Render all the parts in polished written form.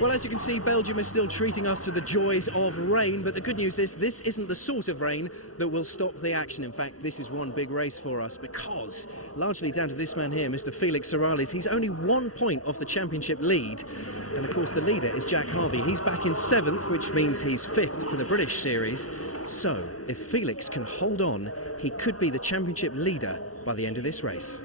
Well, as you can see, Belgium is still treating us to the joys of rain, but the good news is this isn't the sort of rain that will stop the action. In fact, this is one big race for us because, largely down to this man here, Mr. Felix Serralles, he's only 1 point off the championship lead. And of course, the leader is Jack Harvey. He's back in 7th, which means he's 5th for the British series. So, if Felix can hold on, he could be the championship leader by the end of this race.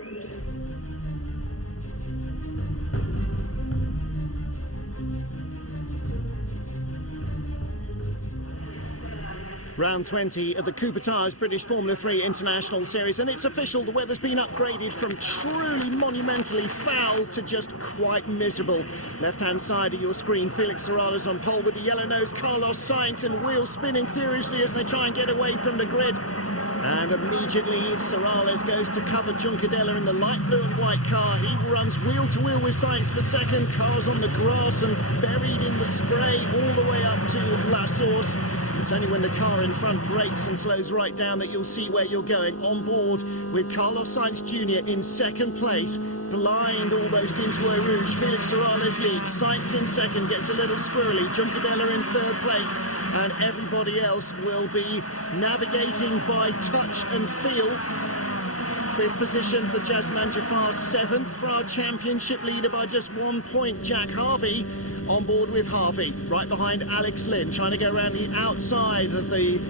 Round 20 of the Cooper Tires British Formula 3 International Series, and it's official, the weather's been upgraded from truly monumentally foul to just quite miserable. Left-hand side of your screen, Felix Serralles on pole with the yellow nose, Carlos Sainz, and wheels spinning furiously as they try and get away from the grid. And immediately Serralles goes to cover Juncadella in the light blue and white car. He runs wheel to wheel with Sainz for second. Car's on the grass and buried in the spray all the way up to La Source. It's only when the car in front brakes and slows right down that you'll see where you're going. On board with Carlos Sainz Jr. in second place, blind almost into Eau Rouge. Felix Serralles leads. Sainz in second, gets a little squirrely. Juncadella in third place, and everybody else will be navigating by touch and feel. 5th position for Jasman Jafar, 7th for our championship leader by just 1 point, Jack Harvey. On board with Harvey, right behind Alex Lynn, trying to go around the outside of the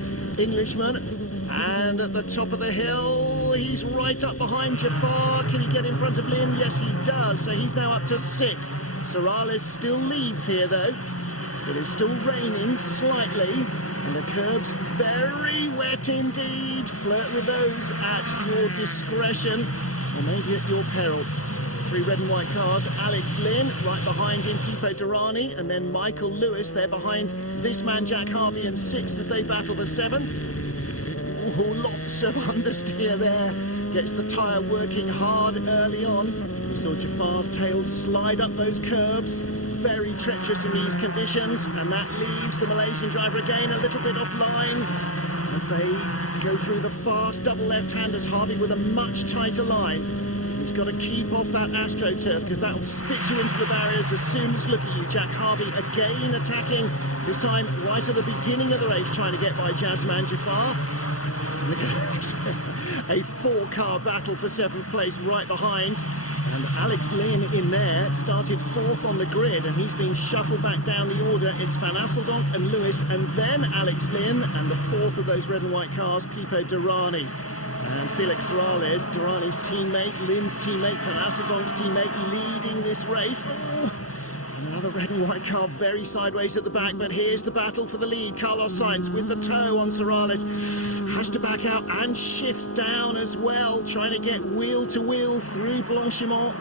Englishman. And at the top of the hill, he's right up behind Jafar. Can he get in front of Lynn? Yes, he does. So he's now up to 6th. Serralles still leads here, though. It is still raining slightly, and the curbs very wet indeed. Flirt with those at your discretion, or maybe at your peril. 3 red and white cars, Alex Lynn, right behind him, Pipo Derani, and then Michael Lewis, they're behind this man, Jack Harvey, in 6th as they battle for 7th. Oh, lots of understeer there. Gets the tyre working hard early on. We saw Jafar's tail slide up those curbs. Very treacherous in these conditions, and that leaves the Malaysian driver again a little bit offline as they go through the fast double left-handers. Harvey with a much tighter line. He's got to keep off that AstroTurf because that'll spit you into the barriers as soon as look at you. Jack Harvey again attacking, this time right at the beginning of the race, trying to get by Jasman Jafar. Look at that. A 4-car battle for 7th place right behind. And Alex Lynn in there started 4th on the grid, and he's been shuffled back down the order. It's Van Asseldonk and Lewis, and then Alex Lynn, and the 4th of those red and white cars, Pipo Derani. And Felix Serralles, Durrani's teammate, Lynn's teammate, Van Asseldonk's teammate, leading this race. Oh, and another red and white car very sideways at the back, but here's the battle for the lead. Carlos Sainz with the toe on Serralles, has to back out and shifts down as well, trying to get wheel to wheel through Blanchimont.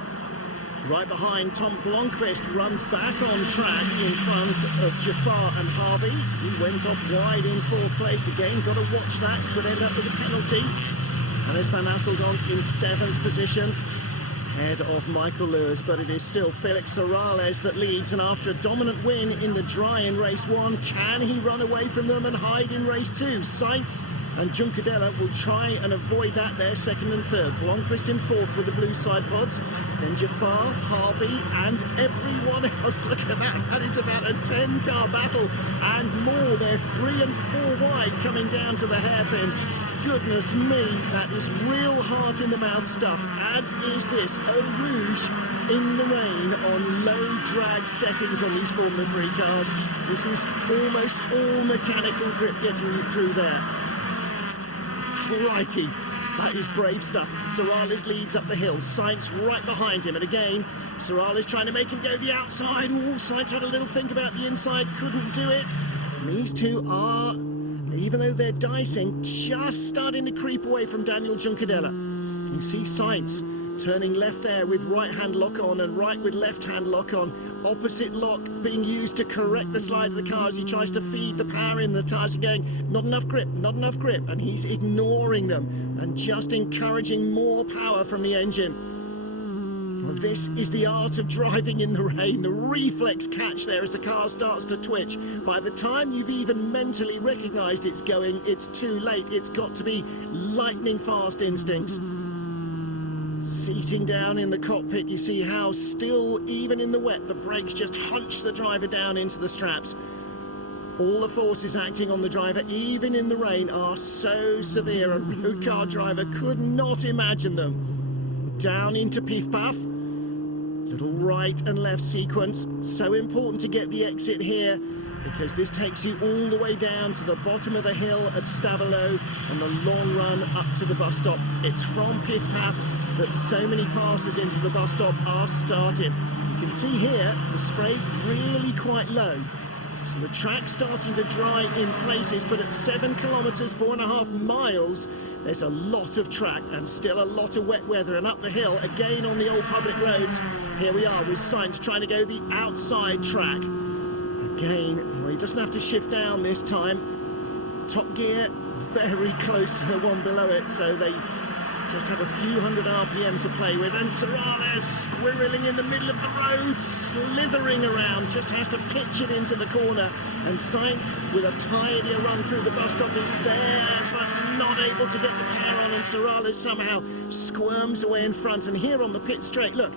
Right behind, Tom Blomqvist runs back on track in front of Jafar and Harvey. He went off wide in 4th place again. Got to watch that, could end up with a penalty. And there's Van Asseldonk in 7th position, ahead of Michael Lewis, but it is still Felix Serralles that leads, and after a dominant win in the dry in race 1, can he run away from them and hide in race 2? Sainz and Juncadella will try and avoid that there, 2nd and 3rd. Blomqvist in 4th with the blue side pods, then Jafar, Harvey, and everyone else. Look at that, that is about a 10-car battle and more. They're 3 and 4 wide coming down to the hairpin. Goodness me, that is real heart in the mouth stuff, as is this Eau Rouge in the rain on low drag settings on these Formula 3 cars. This is almost all mechanical grip getting you through there. Crikey, that is brave stuff. Serralles leads up the hill, Sainz right behind him, and again Serralles trying to make him go the outside. Oh, Sainz had a little think about the inside, couldn't do it. And these two are, even though they're dicing, just starting to creep away from Daniel Juncadella. You see Sainz turning left there with right-hand lock on and right with left-hand lock on. Opposite lock being used to correct the slide of the car as he tries to feed the power in. The tyres are going, not enough grip, not enough grip, and he's ignoring them and just encouraging more power from the engine. Well, this is the art of driving in the rain, the reflex catch there as the car starts to twitch. By the time you've even mentally recognised it's going, it's too late. It's got to be lightning fast instincts. Seating down in the cockpit, you see how still, even in the wet, the brakes just hunch the driver down into the straps. All the forces acting on the driver, even in the rain, are so severe a road car driver could not imagine them. Down into Piff Puff. Little right and left sequence. So important to get the exit here, because this takes you all the way down to the bottom of the hill at Stavelot and the long run up to the bus stop. It's from Piff Puff that so many passes into the bus stop are started. You can see here the spray really quite low. So the track's starting to dry in places, but at 7 kilometres, 4.5 miles, there's a lot of track and still a lot of wet weather. And up the hill, again on the old public roads, here we are with Sainz trying to go the outside track. Again, well, he doesn't have to shift down this time. Top gear very close to the one below it, so they just have a few hundred RPM to play with. And Sorales squirreling in the middle of the road, slithering around, just has to pitch it into the corner. And Sainz, with a tidier run through the bus stop, is there, but not able to get the power on. And Sorales somehow squirms away in front. And here on the pit straight, look,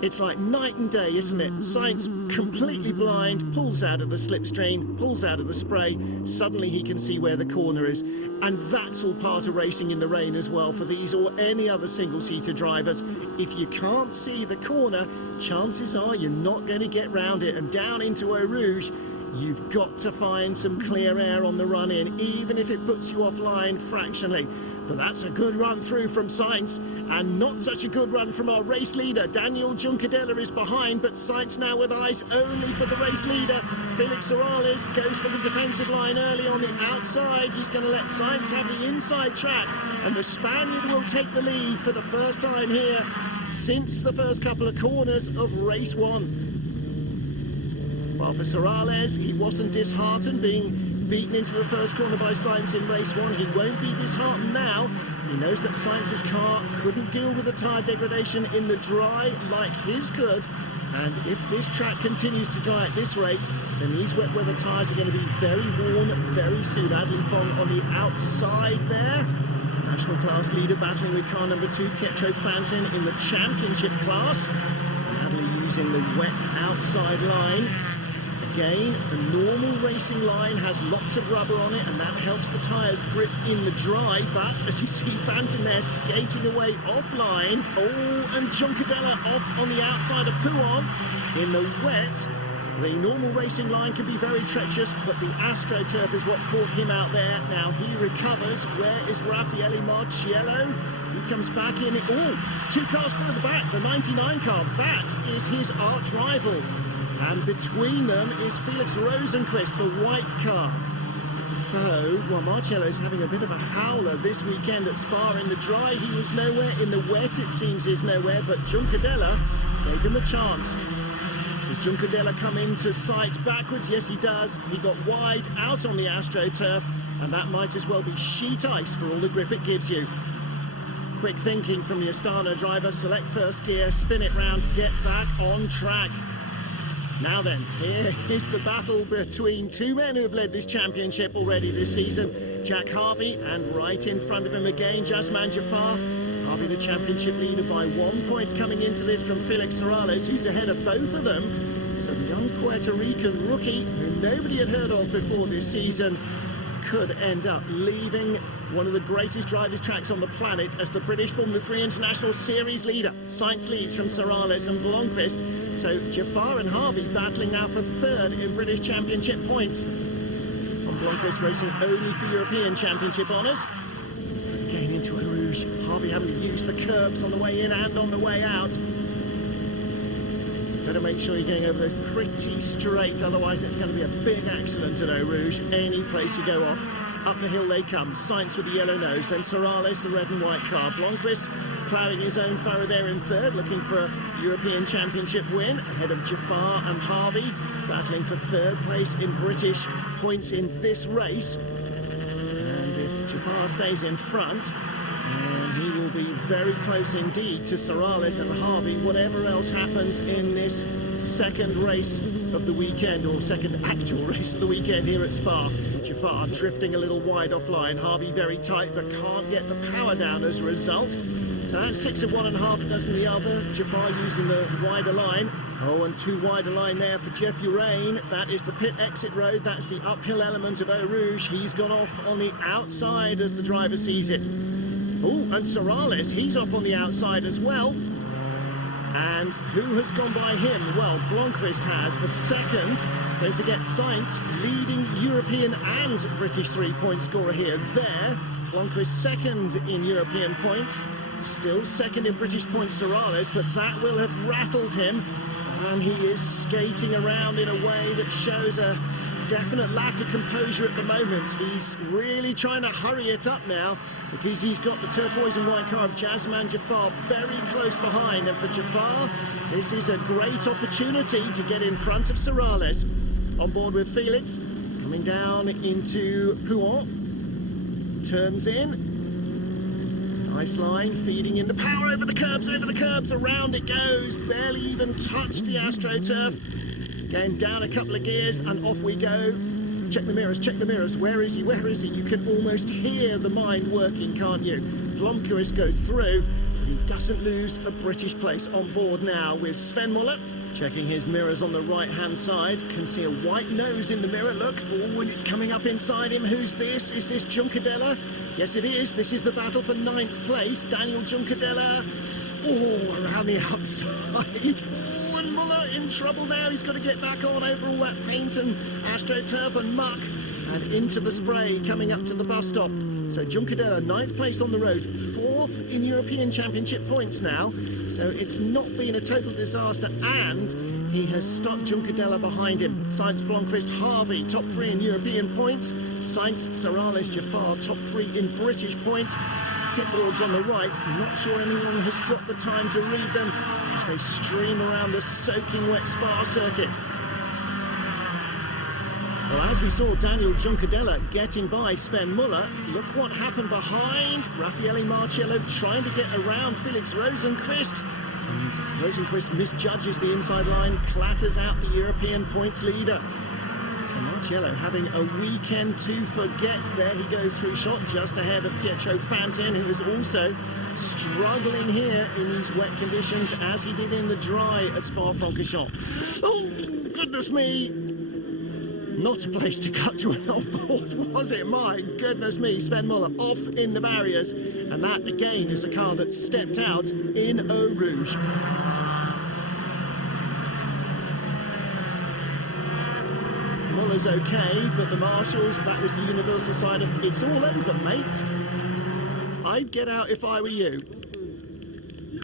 it's like night and day, isn't it? Sainz completely blind, pulls out of the slipstream, pulls out of the spray. Suddenly he can see where the corner is. And that's all part of racing in the rain as well for these or any other single-seater drivers. If you can't see the corner, chances are you're not going to get round it. And down into Eau Rouge, you've got to find some clear air on the run-in, even if it puts you offline fractionally. But that's a good run through from Sainz, and not such a good run from our race leader. Daniel Juncadella is behind, but Sainz now with eyes only for the race leader. Felix Sorales goes for the defensive line early on the outside. He's going to let Sainz have the inside track, and the Spaniard will take the lead for the first time here since the first couple of corners of race one. While for Sorales, he wasn't disheartened being beaten into the first corner by Sainz in race one. He won't be disheartened now. He knows that Sainz's car couldn't deal with the tyre degradation in the dry like his could. And if this track continues to dry at this rate, then these wet weather tyres are going to be very worn very soon. Adley Fong on the outside there. National class leader battling with car number 2, Pietro Fantin, in the championship class. Adley using the wet outside line. Again, the normal racing line has lots of rubber on it, and that helps the tyres grip in the dry. But as you see, Fantin there skating away offline. Oh, and Juncadella off on the outside of Pouon. In the wet, the normal racing line can be very treacherous, but the AstroTurf is what caught him out there. Now he recovers. Where is Raffaele Marciello? He comes back in. Oh, 2 cars further back, the 99 car. That is his arch rival. And between them is Felix Rosenqvist, the white car. So, well, Marcello's having a bit of a howler this weekend at Spa. In the dry, he was nowhere. In the wet, it seems he's nowhere. But Juncadella gave him a chance. Does Juncadella come into sight backwards? Yes, he does. He got wide out on the AstroTurf, and that might as well be sheet ice for all the grip it gives you. Quick thinking from the Astana driver. Select first gear, spin it round, get back on track. Now then, here is the battle between 2 men who have led this championship already this season. Jack Harvey, and right in front of him again, Jasman Jafar. Harvey the championship leader by 1 point coming into this from Felix Sorales, who's ahead of both of them. So the young Puerto Rican rookie, who nobody had heard of before this season, could end up leaving one of the greatest drivers' tracks on the planet as the British Formula 3 International Series leader. Sainz leads from Sorales and Blomqvist. So Jafar and Harvey battling now for 3rd in British Championship points. Tom Blomqvist racing only for European Championship honours. Again into Eau Rouge. Harvey having to use the curbs on the way in and on the way out. Better make sure you're going over those pretty straight, otherwise it's going to be a big accident at Eau Rouge, any place you go off. Up the hill they come, Sainz with the yellow nose, then Sorales, the red and white car. Blomqvist ploughing his own furrow there in 3rd, looking for a European Championship win, ahead of Jafar and Harvey, battling for 3rd place in British points in this race. And if Jafar stays in front, he will be very close indeed to Sorales and Harvey, whatever else happens in this second race of the weekend, or second actual race of the weekend here at Spa. Jafar drifting a little wide offline, Harvey very tight but can't get the power down as a result. So that's 6 of one and half a dozen the other. Jafar using the wider line. Oh, and too wide a line there for Jeff Urain. That is the pit exit road. That's the uphill element of Eau Rouge. He's gone off on the outside as the driver sees it. Oh, and Sorales, he's off on the outside as well. And who has gone by him? Well, Blomqvist has for second. Don't forget Sainz, leading European and British three-point scorer here. There, Blomqvist second in European points. Still second in British points, Sorales, but that will have rattled him. And he is skating around in a way that shows a definite lack of composure at the moment. He's really trying to hurry it up now because he's got the turquoise and white car of Jazeman Jafar very close behind. And for Jafar, this is a great opportunity to get in front of Sorales. On board with Felix, coming down into Pouhon. Turns in. Nice line, feeding in the power over the curbs, around it goes. Barely even touched the AstroTurf. Going down a couple of gears and off we go. Check the mirrors. Where is he? You can almost hear the mind working, can't you? Blomqvist goes through, but he doesn't lose a British place. On board now with Sven Muller. Checking his mirrors on the right-hand side. Can see a white nose in the mirror, look. Oh, and it's coming up inside him. Who's this? Is this Juncadella? Yes, it is. This is the battle for 9th place. Daniel Juncadella. Oh, around the outside. Oh, and Muller in trouble now. He's got to get back on over all that paint and AstroTurf and muck. And into the spray, coming up to the bus stop. So Juncadella, 9th place on the road, 4th in European Championship points now. So it's not been a total disaster, and he has stuck Juncadella behind him. Sainz, Blomqvist, Harvey, top 3 in European points. Sainz, Sorales, Jafar, top 3 in British points. Pit boards on the right. Not sure anyone has got the time to read them as they stream around the soaking wet Spa circuit. Well, as we saw Daniel Juncadella getting by Sven Muller, look what happened behind. Raffaele Marcello trying to get around Felix Rosenqvist. And Rosenqvist misjudges the inside line, clatters out the European points leader. So Marcello having a weekend to forget. There he goes through shot just ahead of Pietro Fantin, who is also struggling here in these wet conditions as he did in the dry at Spa-Francorchamps. Oh, goodness me. Not a place to cut to on board, was it? My goodness me, Sven Muller off in the barriers. And that, again, is a car that stepped out in Eau Rouge. Muller's okay, but the marshals, that was the universal sign of, it's all over, mate. I'd get out if I were you.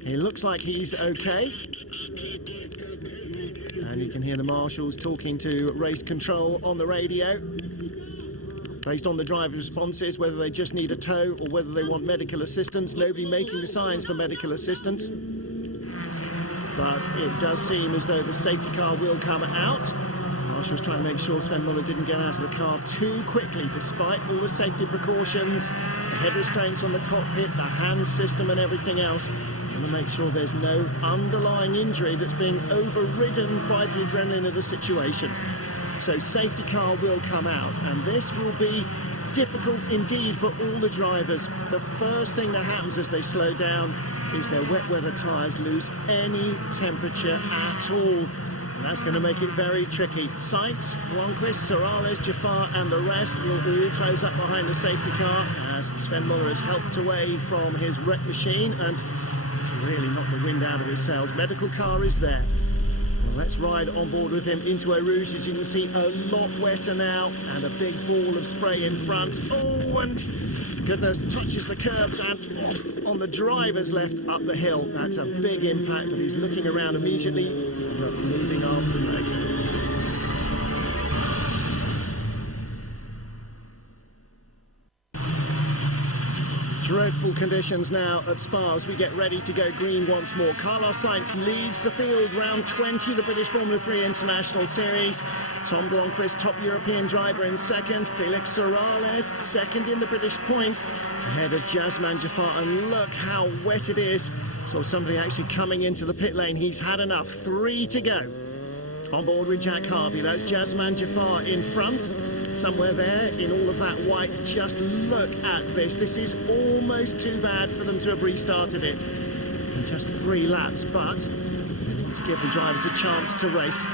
It looks like he's okay. And you can hear the marshals talking to race control on the radio. Based on the driver's responses, whether they just need a tow or whether they want medical assistance. Nobody making the signs for medical assistance. But it does seem as though the safety car will come out. Marshals trying to make sure Sven Muller didn't get out of the car too quickly, despite all the safety precautions, the head restraints on the cockpit, the hand system and everything else. To make sure there's no underlying injury that's being overridden by the adrenaline of the situation. So safety car will come out, and this will be difficult indeed for all the drivers. The first thing that happens as they slow down is their wet weather tyres lose any temperature at all. And that's going to make it very tricky. Sainz, Blomqvist, Sorales, Jafar and the rest will all close up behind the safety car as Sven Muller has helped away from his wreck machine and really knocked the wind out of his sails. Medical car is there. Well, let's ride on board with him into Eau Rouge. As you can see, a lot wetter now and a big ball of spray in front. Oh, and goodness, touches the curbs and off on the driver's left up the hill. That's a big impact, but he's looking around immediately. Moving arms and legs. Dreadful conditions now at Spa as we get ready to go green once more. Carlos Sainz leads the field, round 20, the British Formula 3 International Series. Tom Blomqvist, top European driver in second. Felix Sorales, second in the British points, ahead of Jazeman Jafar. And look how wet it is. Saw somebody actually coming into the pit lane. He's had enough. 3 to go. On board with Jack Harvey, that's Jasman Jafar in front. Somewhere there in all of that white. Just look at this. This is almost too bad for them to have restarted it in just 3 laps, but they want to give the drivers a chance to race.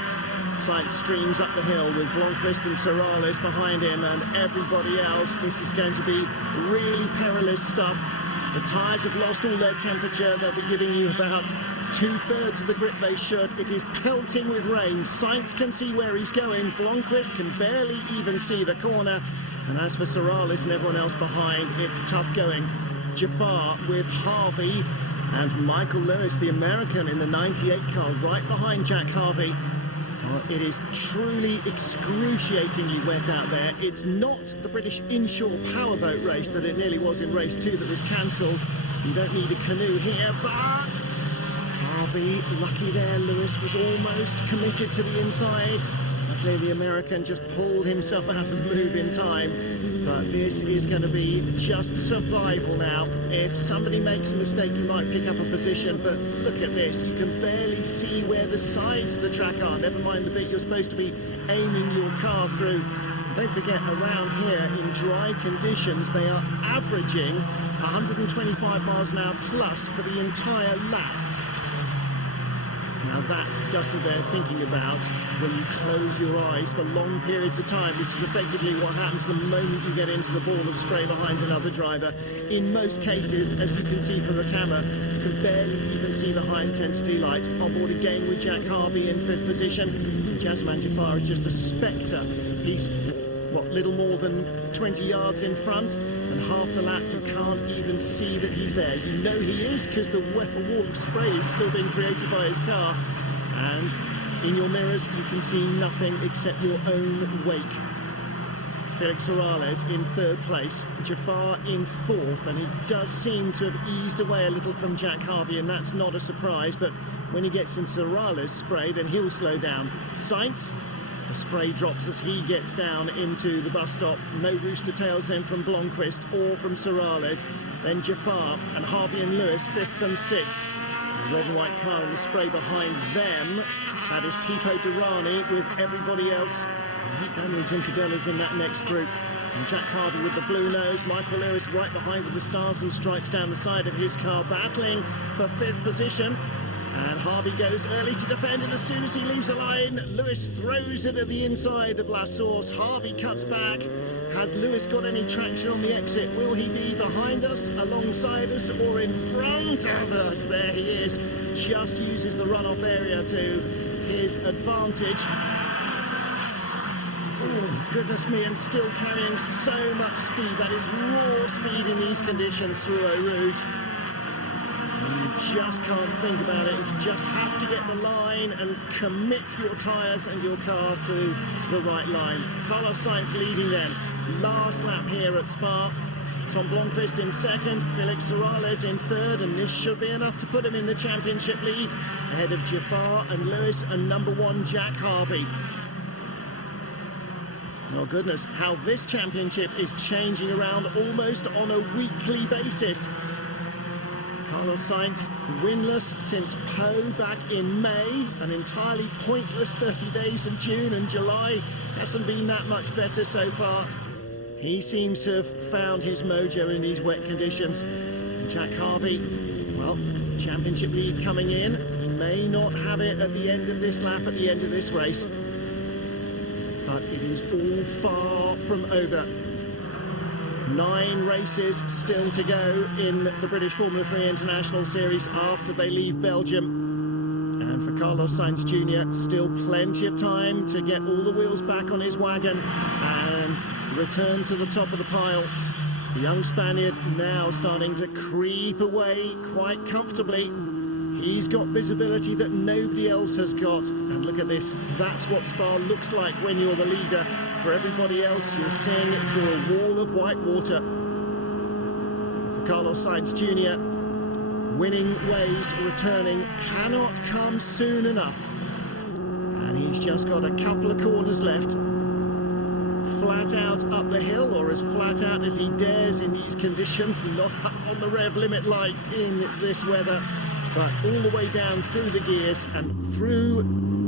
Sainz streams up the hill with Blomqvist and Sorales behind him and everybody else. This is going to be really perilous stuff. The tyres have lost all their temperature. They'll be giving you about 2/3 of the grip they should. It is pelting with rain. Sainz can see where he's going. Blomqvist can barely even see the corner. And as for Sorales and everyone else behind, it's tough going. Jafar with Harvey and Michael Lewis, the American, in the 98 car, right behind Jack Harvey. Well, it is truly excruciatingly wet out there. It's not the British inshore powerboat race that it nearly was in race 2 that was cancelled. You don't need a canoe here, but Harvey, lucky there. Lewis was almost committed to the inside. Luckily, the American just pulled himself out of the move in time. But this is going to be just survival now. If somebody makes a mistake, you might pick up a position, but look at this. You can barely see where the sides of the track are, never mind the bit you're supposed to be aiming your car through. Don't forget, around here, in dry conditions, they are averaging 125 miles an hour plus for the entire lap. Now that doesn't bear thinking about when you close your eyes for long periods of time, which is effectively what happens the moment you get into the ball of spray behind another driver. In most cases, as you can see from the camera, you can barely even see the high intensity light. On board again with Jack Harvey in 5th position. Jasman Jafar is just a spectre. He's, what, little more than 20 yards in front, and half the lap you can't even see that he's there. You know he is because the wall of spray is still being created by his car, and in your mirrors you can see nothing except your own wake. Felix Sorales in 3rd place, Jafar in 4th, and he does seem to have eased away a little from Jack Harvey, and that's not a surprise, but when he gets in Sorales' spray, then he'll slow down. Sainz, the spray drops as he gets down into the bus stop. No rooster tails then from Blomqvist or from Sorales. Then Jafar and Harvey and Lewis 5th and 6th. The red and white car in the spray behind them. That is Pipo Durrani with everybody else. Daniel Juncadella's in that next group. And Jack Harvey with the blue nose. Michael Lewis right behind with the stars and stripes down the side of his car, battling for 5th position. And Harvey goes early to defend, and as soon as he leaves the line, Lewis throws it at the inside of La Source. Harvey cuts back. Has Lewis got any traction on the exit? Will he be behind us, alongside us, or in front of us? There he is. Just uses the runoff area to his advantage. Oh, goodness me, and still carrying so much speed. That is raw speed in these conditions through Eau Rouge. You just can't think about it. You just have to get the line and commit your tyres and your car to the right line. Carlos Sainz leading then. Last lap here at Spa. Tom Blomqvist in 2nd, Felix Sorales in 3rd, and this should be enough to put him in the championship lead ahead of Jafar and Lewis and number 1 Jack Harvey. Oh goodness, how this championship is changing around almost on a weekly basis. Carlos Sainz winless since Po back in May, an entirely pointless 30 days of June and July. Hasn't been that much better so far. He seems to have found his mojo in these wet conditions. And Jack Harvey, well, championship lead coming in. He may not have it at the end of this lap, at the end of this race. But it is all far from over. 9 races still to go in the British Formula 3 International Series after they leave Belgium. And for Carlos Sainz Jr., still plenty of time to get all the wheels back on his wagon and return to the top of the pile. The young Spaniard now starting to creep away quite comfortably. He's got visibility that nobody else has got. And look at this, that's what Spa looks like when you're the leader. For everybody else, you're seeing it through a wall of white water. For Carlos Sainz Jr., winning ways returning cannot come soon enough. And he's just got a couple of corners left. Flat out up the hill, or as flat out as he dares in these conditions, not up on the rev limit light in this weather, but all the way down through the gears and through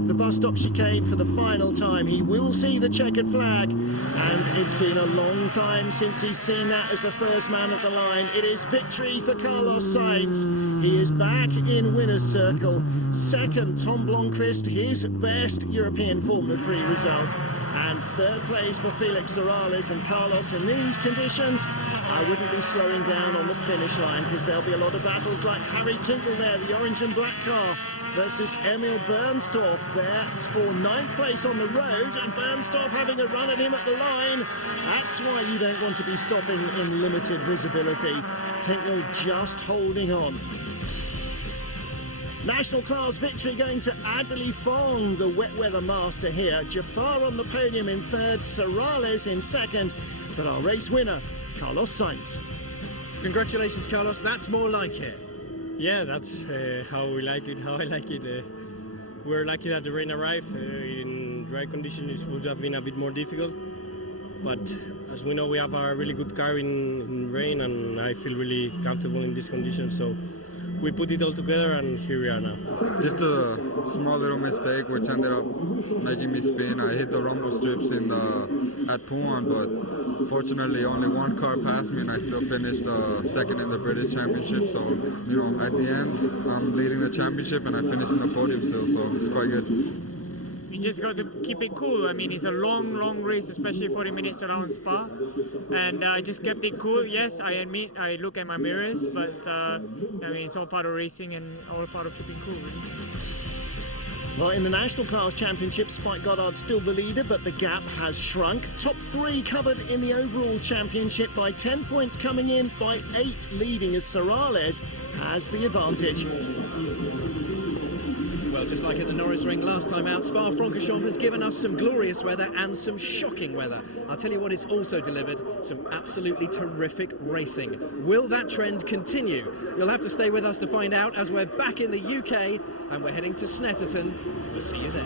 the bus stop chicane for the final time. He will see the checkered flag, and it's been a long time since he's seen that as the first man at the line. It is victory for Carlos Sainz. He is back in winner's circle. Second, Tom Blomqvist, his best European Formula 3 result. And third place for Felix Morales. And Carlos, in these conditions, I wouldn't be slowing down on the finish line, because there'll be a lot of battles like Harry Tinkle there, the orange and black car, versus Emil Bernstorff. That's for 9th place on the road, and Bernstorff having a run at him at the line. That's why you don't want to be stopping in limited visibility. Tinkle just holding on. National class victory going to Adderley Fong, the wet weather master here. Jafar on the podium in third, Morales in second, but our race winner, Carlos Sainz. Congratulations, Carlos. That's more like it. Yeah, that's how we like it, how I like it. We're lucky that the rain arrived. In dry conditions it would have been a bit more difficult. But as we know, we have a really good car in rain, and I feel really comfortable in these conditions. So we put it all together, and here we are now. Just a small little mistake which ended up making me spin. I hit the rumble strips at Pouan, but fortunately only one car passed me, and I still finished second in the British Championship. So, you know, at the end, I'm leading the championship, and I finished in the podium still, so it's quite good. You just got to keep it cool. I mean, it's a long race, especially 40 minutes around Spa, and I just kept it cool. Yes, I admit I look at my mirrors, but I mean, it's all part of racing and all part of keeping cool, really. Well, in the National Class Championship, Spike Goddard's still the leader, but the gap has shrunk. Top 3 covered in the overall championship by 10 points, coming in by 8 leading, as Morales has the advantage. Well, just like at the Norris Ring last time out, Spa-Francorchamps has given us some glorious weather and some shocking weather. I'll tell you what, it's also delivered some absolutely terrific racing. Will that trend continue? You'll have to stay with us to find out, as we're back in the UK and we're heading to Snetterton. We'll see you there.